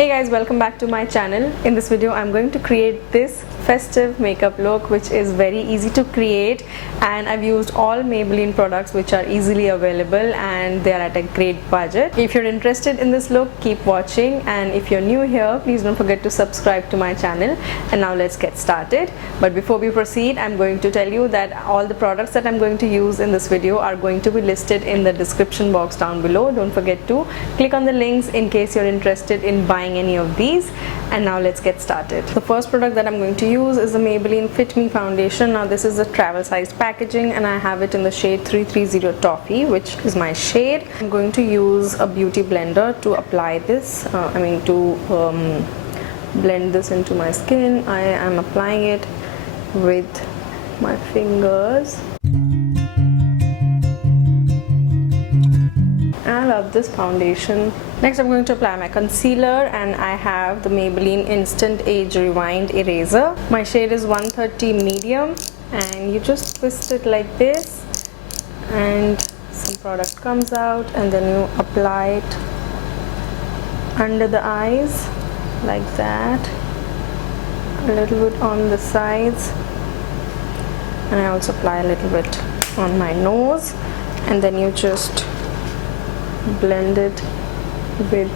Hey guys, welcome back to my channel. In this video I'm going to create this festive makeup look which is very easy to create, and I've used all Maybelline products which are easily available and they are at a great budget. If you're interested in this look, keep watching, and if you're new here, please don't forget to subscribe to my channel. And now let's get started. But before we proceed, I'm going to tell you that all the products that I'm going to use in this video are going to be listed in the description box down below. Don't forget to click on the links in case you're interested in buying any of these. And now let's get started. The first product that I'm going to use is the Maybelline Fit Me foundation. Now this is a travel sized packaging and I have it in the shade 330 Toffee, which is my shade. I'm going to use a beauty blender to apply this, blend this into my skin. I am applying it with my fingers. I love this foundation. Next I'm going to apply my concealer, and I have the Maybelline Instant Age Rewind Eraser. My shade is 130 medium, and you just twist it like this and some product comes out, and then you apply it under the eyes like that, a little bit on the sides, and I also apply a little bit on my nose, and then you just blend it with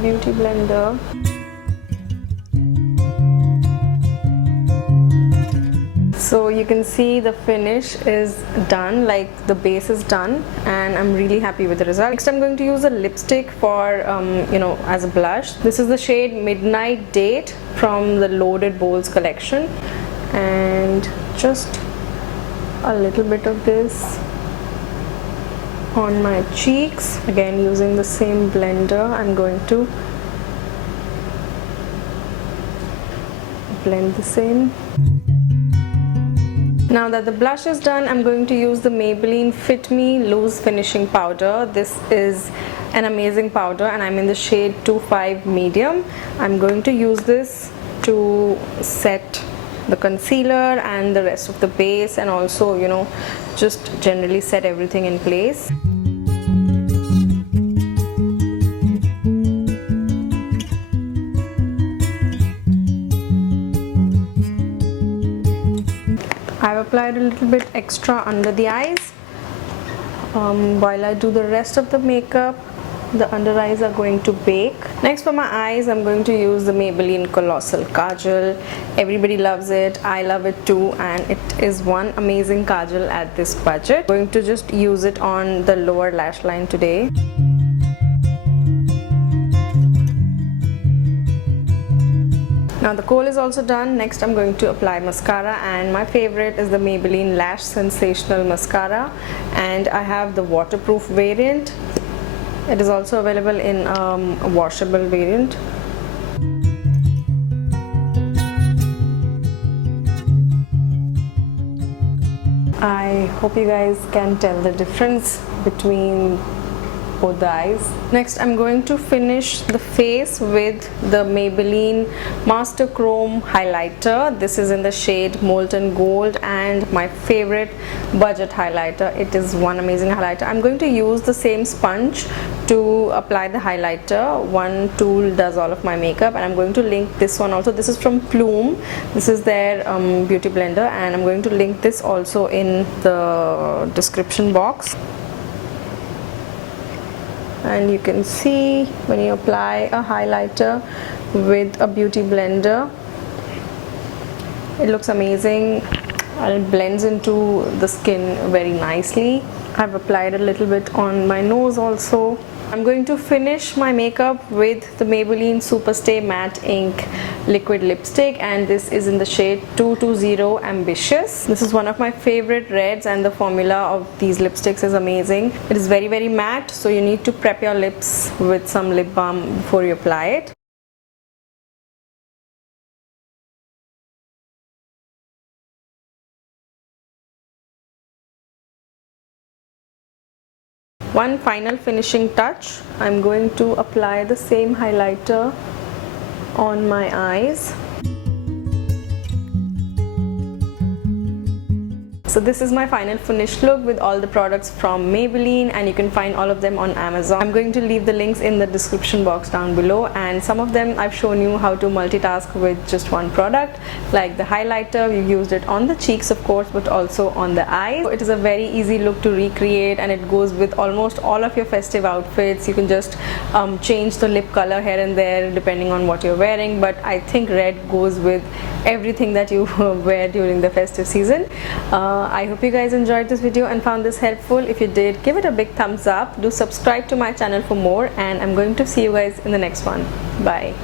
beauty blender. So you can see the finish is done, like the base is done, and I'm really happy with the result. Next I'm going to use a lipstick for as a blush. This is the shade Midnight Date from the Loaded Bowls collection, and just a little bit of this on my cheeks. Again, using the same blender, I'm going to blend this in. Now that the blush is done, I'm going to use the Maybelline Fit Me Loose Finishing Powder. This is an amazing powder and I'm in the shade 25 medium. I'm going to use this to set the concealer and the rest of the base, and also just generally set everything in place. I've applied a little bit extra under the eyes. While I do the rest of the makeup, the under eyes are going to bake. Next, for my eyes, I'm going to use the Maybelline Colossal Kajal. Everybody loves it, I love it too, and it is one amazing Kajal at this budget. I'm going to just use it on the lower lash line today. Now the kohl is also done. Next I'm going to apply mascara, and my favorite is the Maybelline Lash Sensational Mascara, and I have the waterproof variant. It is also available in a washable variant. I hope you guys can tell the difference between both the eyes. Next I'm going to finish the face with the Maybelline Master Chrome highlighter. This is in the shade Molten Gold, and my favorite budget highlighter. It is one amazing highlighter. I'm going to use the same sponge to apply the highlighter. One tool does all of my makeup, and I'm going to link this one also. This is from Plume. This is their beauty blender, and I'm going to link this also in the description box. And you can see when you apply a highlighter with a beauty blender, it looks amazing and it blends into the skin very nicely. I've applied a little bit on my nose also. I'm going to finish my makeup with the Maybelline SuperStay Matte Ink Liquid Lipstick, and this is in the shade 220 Ambitious. This is one of my favorite reds, and the formula of these lipsticks is amazing. It is very, very matte, so you need to prep your lips with some lip balm before you apply it. One final finishing touch, I'm going to apply the same highlighter on my eyes. So this is my final finished look with all the products from Maybelline, and you can find all of them on Amazon. I'm going to leave the links in the description box down below, and some of them I've shown you how to multitask with just one product. Like the highlighter, we used it on the cheeks of course, but also on the eyes. So it is a very easy look to recreate, and it goes with almost all of your festive outfits. You can just change the lip color here and there depending on what you're wearing, but I think red goes with everything that you wear during the festive season. I hope you guys enjoyed this video and found this helpful. If you did, give it a big thumbs up. Do subscribe to my channel for more, and I'm going to see you guys in the next one. Bye.